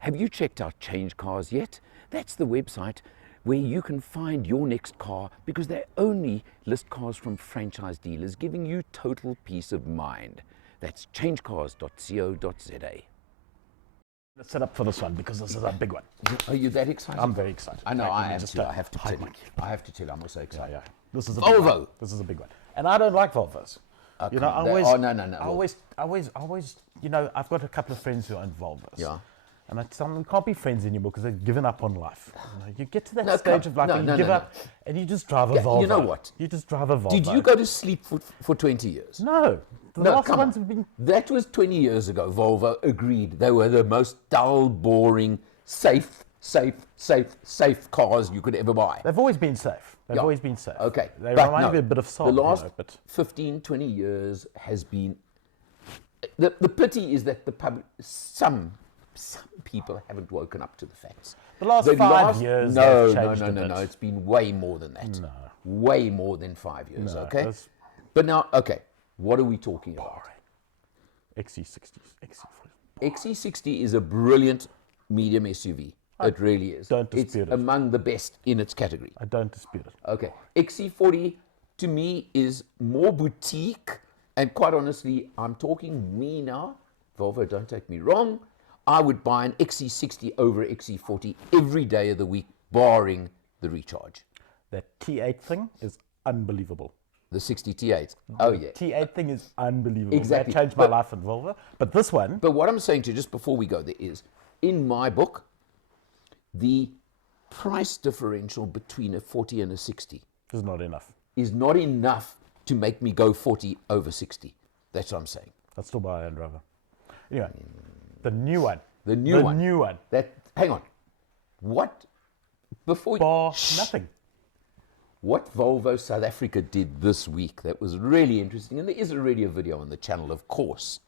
Have you checked out Change Cars yet? That's the website where you can find your next car because they only list cars from franchise dealers, giving you total peace of mind. That's changecars.co.za. Let's set up for this one because this is a big one. Are you that excited? I'm very excited. I know, Right, I let me am just too. I have to tell hide you. my key. I have to tell you, I'm also excited. Yeah. This is a Volvo. Big one. This is a big one. And I don't like Volvos. You know, I always, I always, you know, I've got a couple of friends who own Volvos. Yeah. And I tell them we can't be friends anymore because they've given up on life. You know, you get to that stage of life and you give up and you just drive a Volvo. You know what? You just drive a Volvo. Did you go to sleep for 20 years? No. The last ones have been... That was 20 years ago. Volvo agreed. They were the most dull, boring, safe cars you could ever buy. They've always been safe. They've always been safe. Okay. They remind me a bit of Saab. The last you know, but 15, 20 years has been... The pity is that the public... Some people haven't woken up to the facts. The last 5 years No, changed a bit. it's been way more than that. No. Way more than 5 years, No, okay? that's- But now, okay, what are we talking about? XC60s, XC40s. XC60 is a brilliant medium SUV. It really is. Don't It's dispute it. among the best in its category. I don't dispute it. Okay, XC40 to me is more boutique, and quite honestly, I'm talking me now. Volvo, don't take me wrong. I would buy an XC60 over XC40 every day of the week, barring the recharge. That T8 thing is unbelievable. The 60 T8. Oh yeah. T8 thing is unbelievable. Exactly. That changed my life in Volvo. But this one... But what I'm saying to you, just before we go there, is in my book, the price differential between a 40 and a 60 is not enough. is not enough to make me go 40 over 60. That's what I'm saying. I'd still buy a Land Rover. Anyway, the new one. The new one. That, hang on. What, before Bar nothing. What Volvo South Africa did this week that was really interesting, and there is already a video on the channel, of course,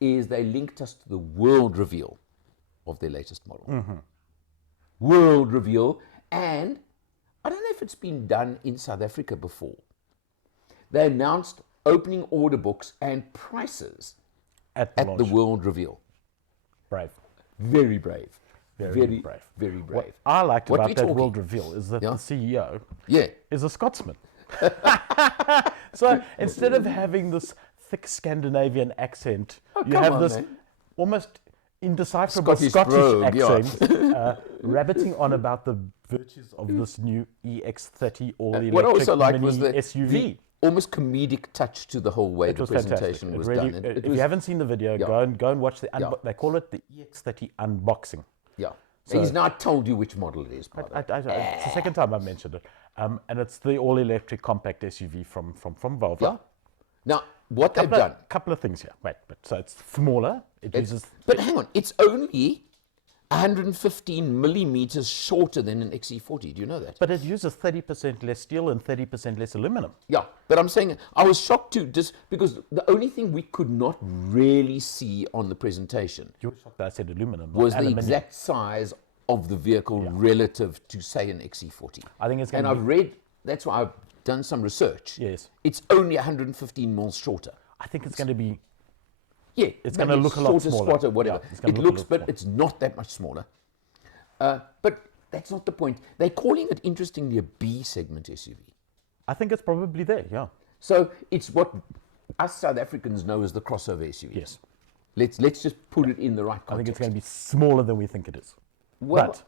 is they linked us to the world reveal of their latest model. Mm-hmm. World reveal, and I don't know if it's been done in South Africa before. They announced opening order books and prices At at launch. the world reveal. Brave. Very brave. Very brave. Very brave. What I liked What about we that talking? world reveal is that the CEO Yeah. is a Scotsman. So instead of having this thick Scandinavian accent, you come have on, this man. almost indecipherable Scottish Scottish brogue, yeah. accent, rabbiting on about the virtues of this new EX30 all-electric What I also liked mini was the SUV. almost comedic touch to the whole way It the was fantastic. presentation It was really, done. if you haven't seen the video, go and watch the. They call it the EX30 unboxing. Yeah. So he's not told you which model it is, by the way. It's the second time I've mentioned it, and it's the all-electric compact SUV from Volvo. Yeah. Now, what they've done. Couple of things here. Wait, but so it's smaller. It uses. But hang on, it's only 115 millimeters shorter than an XC40. Do you know that? But it uses 30% less steel and 30% less aluminum. Yeah, but I'm saying I was shocked too, just because the only thing we could not really see on the presentation You were shocked that I said aluminum. not was the aluminium. exact size of the vehicle relative to, say, an XC40. I think it's going And to I've be. read, that's why I've done some research. Yes. It's only 115 mils shorter. I think it's going to be. Yeah, It's maybe gonna look a lot shorter, smaller. squatter, whatever. Yeah, it's gonna it look a looks, lot but smaller. it's not that much smaller. But that's not the point. They're calling it, interestingly, a B segment SUV. I think it's probably there. Yeah. So it's what us South Africans know as the crossover SUV. Yes. Let's just put it in the right context. I think it's going to be smaller than we think it is. Well, But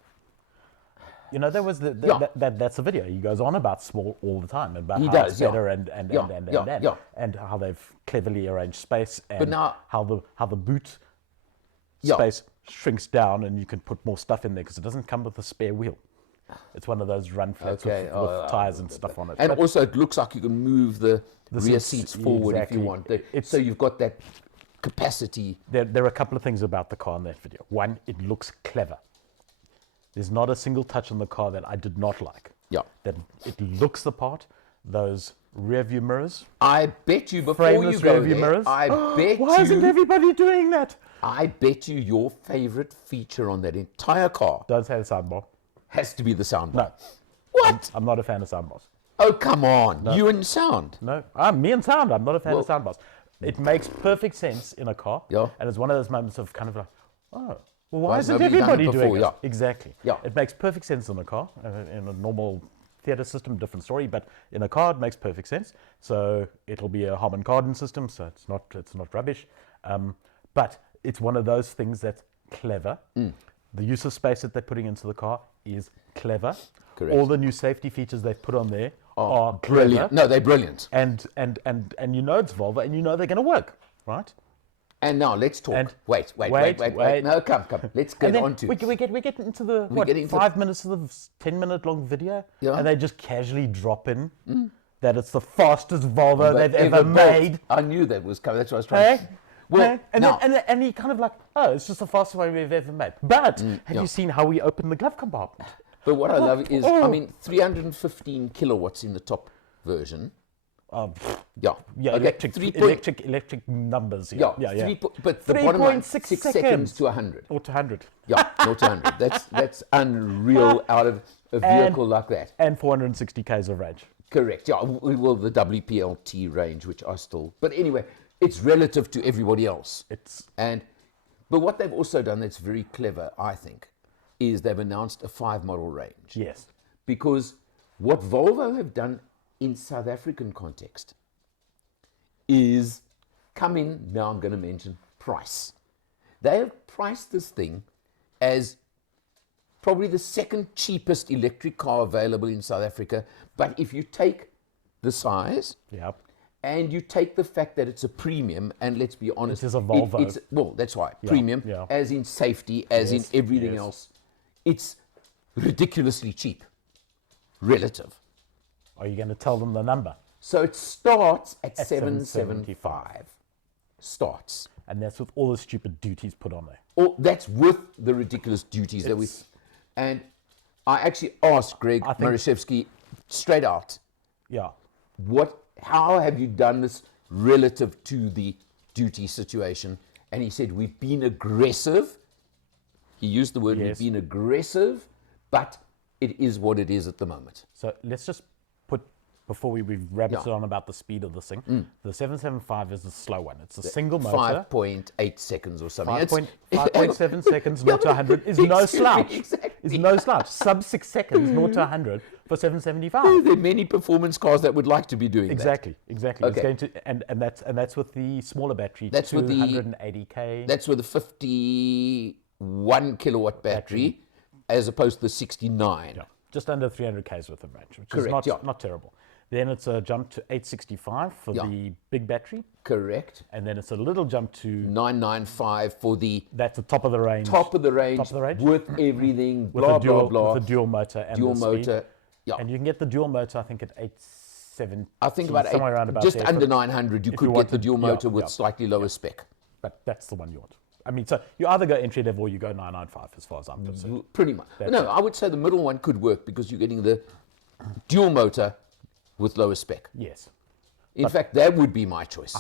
you know, there was that's the video. He goes on about small all the time, about He how does, it's yeah. better Yeah. and how they've cleverly arranged space, and now- how the boot Yeah. space shrinks down, and you can put more stuff in there because it doesn't come with a spare wheel. It's one of those run flats with tires and stuff on it. and But also it looks like you can move the rear seats, seats forward exactly. if you want. So you've got that capacity. there are a couple of things about the car in that video. One, it looks clever. There's not a single touch on the car that I did not like. Yeah. That it looks the part. Those rear view mirrors. I bet you before Frameless you go rear view there, mirrors. I bet Why isn't you. everybody doing that? I bet you your favorite feature on that entire car Don't say the soundbar. has to be the soundbar. No. What? I'm not a fan of soundbars. Oh, come on. You and sound. No. Me and sound. I'm not a fan of soundbars. It makes perfect sense in a car. Yeah. And it's one of those moments of kind of like, oh, Well, why isn't nobody done it everybody doing before? it? Exactly. Yeah. It makes perfect sense in a car. In a normal theater system, different story, but in a car, it makes perfect sense. So it'll be a Harman Kardon system, so it's not rubbish. But it's one of those things that's clever. The use of space that they're putting into the car is clever. Correct. All the new safety features they've put on there are brilliant. clever. No, they're brilliant. And you know it's Volvo, and you know they're going to work, right? And now let's talk. And Wait. No, come. Let's get on to. We get into the get into 5 minutes of the 10-minute long video, Yeah. and they just casually drop in that it's the fastest Volvo they've ever built. made. I knew that was coming. That's what I was trying to. Well, And now, and he kind of like, oh, it's just the fastest one we've ever made. But have you seen how we open the glove compartment? but what I love is, I mean, 315 kilowatts in the top version. Yeah. Yeah, Okay, electric numbers. Yeah. But the bottom line, 3.6 seconds to 100. Or to 100. Yeah, 0 to 100. That's unreal out of a vehicle like that. And 460 k's of range. Correct. Yeah. Well, the WPLT range, which I still. But anyway, it's relative to everybody else. But what they've also done that's very clever, I think, is they've announced a 5-model range. Yes. Because what Volvo have done in South African context is come in, now I'm going to mention price. They have priced this thing as probably the second cheapest electric car available in South Africa. But if you take the size and you take the fact that it's a premium, and let's be honest, it is a Volvo. Well, that's right, premium, as in safety, as in everything else. It's ridiculously cheap, relative. Are you going to tell them the number? So it starts at 775. Starts. And that's with all the stupid duties put on there. Oh, that's with the ridiculous duties that we. And I actually asked Greg Marashevsky straight out. Yeah. How have you done this relative to the duty situation? And he said, we've been aggressive. He used the word, we've been aggressive, but it is what it is at the moment. So let's just put, before we rabbited on about the speed of this thing, the 775 is the slow one. It's a single motor. 5.8 seconds or something. 5.7 seconds, 0 to 100 is no slouch. Exactly. Is no slouch. Sub 6 seconds, 0 to 100 for 775. There are many performance cars that would like to be doing that. Exactly. Okay. It's going to, and that's with the smaller battery. That's with the 280k. That's with the 51 kilowatt battery, as opposed to the 69. Yeah, just under 300 k's worth of range, which Correct, is not terrible. Then it's a jump to 865 for the big battery. Correct. And then it's a little jump to 995 for the that's the top of the range. Top of the range with everything, blah, blah, blah. With the dual motor and dual the motor. Speed. Yeah. And you can get the dual motor, I think, at 870. I think about somewhere around about just there, under 900. You could get the dual motor with slightly lower spec. But that's the one you want. I mean, so you either go entry level or you go 995, as far as I'm concerned. Pretty much. No, I would say the middle one could work because you're getting the dual motor with lower spec. Yes. In fact, that would be my choice.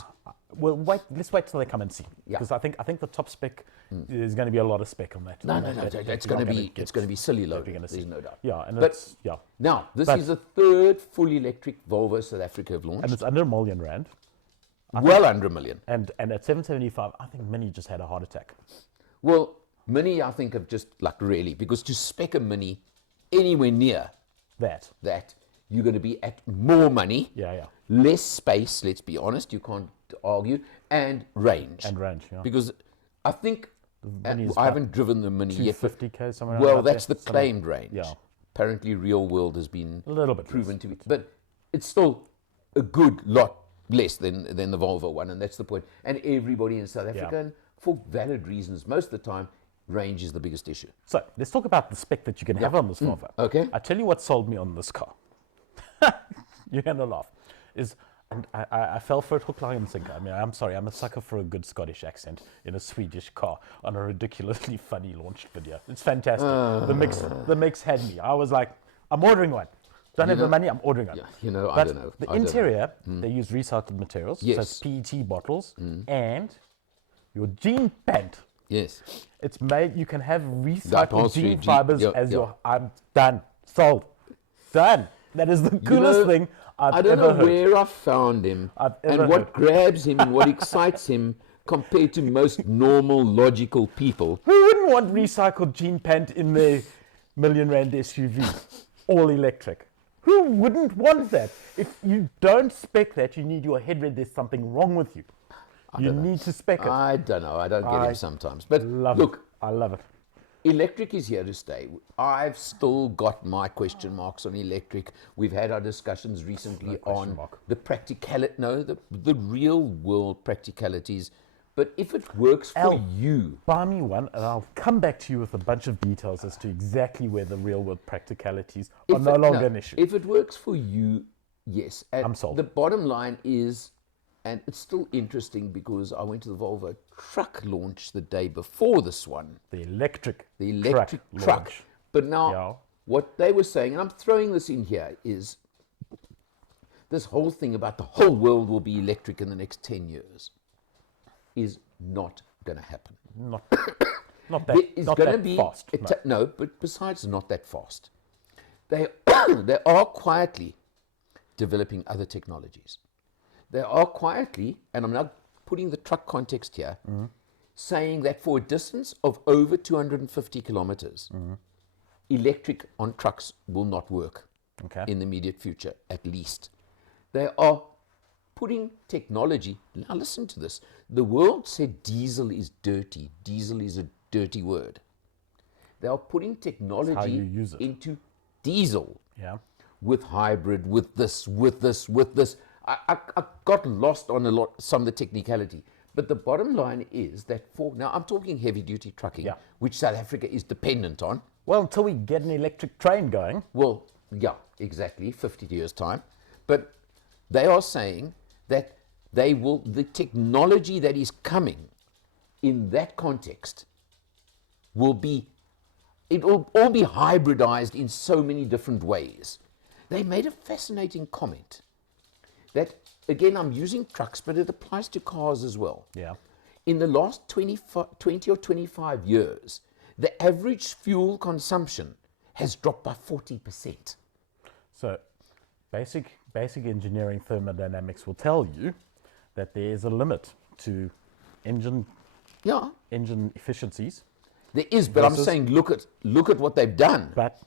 Well, let's wait till they come and see. Because I think the top spec there's going to be a lot of spec on that. No, it's going to be silly low. There's no doubt. Yeah, and Now this is the third full electric Volvo South Africa have launched, and it's under R1 million. Well under $1 million. And at 775, I think Mini just had a heart attack. Well, Mini, I think, have just like really, because to spec a Mini anywhere near that you're going to be at more money, less space. Let's be honest, you can't argue, and range. Because I think I haven't driven the Mini yet. 250k somewhere. Well, that's the claimed range. Yeah. Apparently, real world has been a little bit proven to be, but it's still a good lot less than the Volvo one, and that's the point. And everybody in South Africa, and for valid reasons, most of the time, range is the biggest issue. So let's talk about the spec that you can have on this Volvo. Okay. I tell you what sold me on this car. You're going to laugh. And I fell for it hook, line, and sinker. I mean, I'm sorry, I'm a sucker for a good Scottish accent in a Swedish car on a ridiculously funny launched video. It's fantastic. The mix had me. I was like, I'm ordering one. Don't have the money, I'm ordering one. Yeah, I don't know. The interior, they use recycled materials. So it's PET bottles and your jean pant. Yes. It's made, you can have recycled jean fibers as your, I'm done, sold, done. That is the coolest thing I've ever heard. I don't know where I found him and what grabs him and what excites him, compared to most normal, logical people. Who wouldn't want recycled jean pant in their million rand SUV, all electric? Who wouldn't want that? If you don't spec that, you need your head read. There's something wrong with you. You need to spec it. I don't know. I don't get him sometimes. But Look, I love it. electric is here to stay. I've still got my question marks on electric. We've had our discussions recently on the practicality, the real world practicalities. But if it works for you, Buy me one, and I'll come back to you with a bunch of details as to exactly where the real world practicalities are no longer an issue. If it works for you, yes. And I'm sold. The bottom line is, and it's still interesting because I went to the Volvo truck launch the day before this one. The electric Truck. launch. But now, what they were saying, and I'm throwing this in here, is this whole thing about the whole world will be electric in the next 10 years is not going to happen. Not that, There is not going to that be fast. no, but besides not that fast, they they are quietly developing other technologies. They are quietly, and I'm now putting the truck context here, saying that for a distance of over 250 kilometers, electric on trucks will not work in the immediate future, at least. They are putting technology. Now listen to this. The world said diesel is dirty. Diesel is a dirty word. They are putting technology into diesel. Yeah. With hybrid, with this. I got lost on some of the technicality. But the bottom line is that now I'm talking heavy duty trucking, which South Africa is dependent on. Well, until we get an electric train going. Well, yeah, exactly, 50 years time. But they are saying that the technology that is coming in that context it will all be hybridized in so many different ways. They made a fascinating comment that, again, I'm using trucks, but it applies to cars as well. Yeah. In the last 20 or 25 years, the average fuel consumption has dropped by 40%. So basic engineering thermodynamics will tell you that there is a limit to engine efficiencies. There is, but I'm saying look at what they've done. But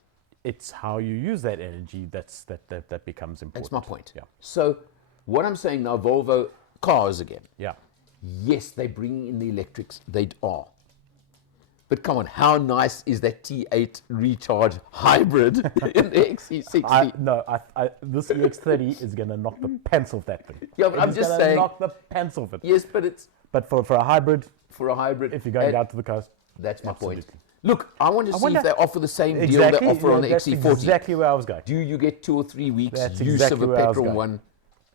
it's how you use that energy that becomes important. That's my point. Yeah. So what I'm saying now, Volvo cars again. Yeah. Yes, they're bringing in the electrics. They are. But come on, how nice is that T8 recharge hybrid in the XC60? This EX30 is going to knock the pants off that thing. Yeah, but I'm just saying. Knock the pants off it. Yes, but it's. But for a hybrid. For a hybrid. If you're going down to the coast. That's my absolutely. point. Look, I want to see if they offer the same deal they offer on the XC40. That's exactly where I was going. Do you get 2 or 3 weeks use of a petrol one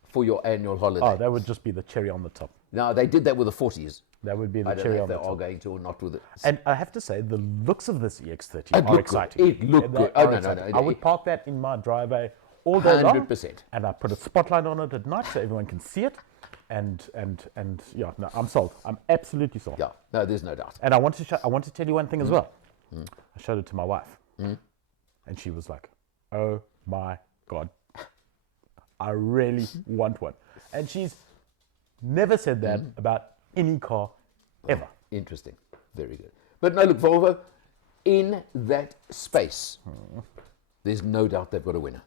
for your annual holiday? Oh, that would just be the cherry on the top. No, they did that with the 40s. That would be the cherry on the top. I don't know if they are going to or not with it. And I have to say, the looks of this EX30 are exciting. It looked good. Oh, no. I would park that in my driveway all day long. 100%. And I put a spotlight on it at night so everyone can see it. And yeah, no, I'm sold. I'm absolutely sold. Yeah, no, there's no doubt. And I want to tell you one thing as well. I showed it to my wife, and she was like, "Oh my God, I really want one." And she's never said that about any car ever. Interesting, very good. But no, look, Volvo, in that space, there's no doubt they've got a winner.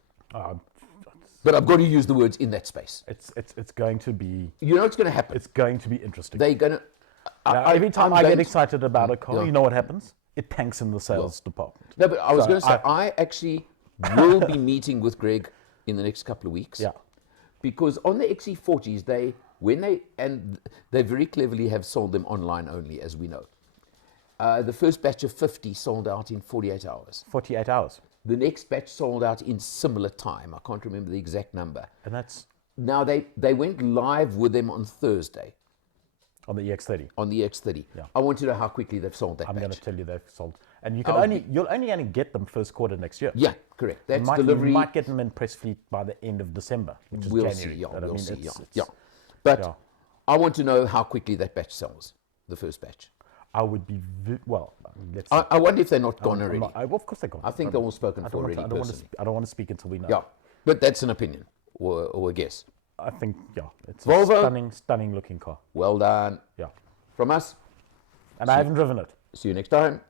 But I've got to use the words "in that space." It's going to be. You know what's going to happen? It's going to be interesting. They're going to. Every time I get excited about a car, you know what happens? It tanks in the sales department. No, but I was going to say, I actually will be meeting with Greg in the next couple of weeks. Yeah. Because on the XC40s, they very cleverly have sold them online only, as we know. The first batch of 50 sold out in 48 hours. 48 hours. The next batch sold out in similar time. I can't remember the exact number. And that's... Now, they went live with them on Thursday. On the EX30. On the EX30. Yeah. I want to know how quickly they've sold that I'm batch. going to tell you they've sold. And you'll only get them first quarter next year. Yeah, correct. That's delivery. You might get them in press fleet by the end of December, which is January. See, yeah, we'll see. Yeah. But I want to know how quickly that batch sells, the first batch. I would be, let's see. I wonder if they're not gone already. Of course they're gone. I think they're all spoken for already, personally. I don't want to speak until we know. Yeah, but that's an opinion or a guess. I think, it's Volvo, a stunning looking car. Well done. Yeah. from us. And I haven't driven it. See you next time.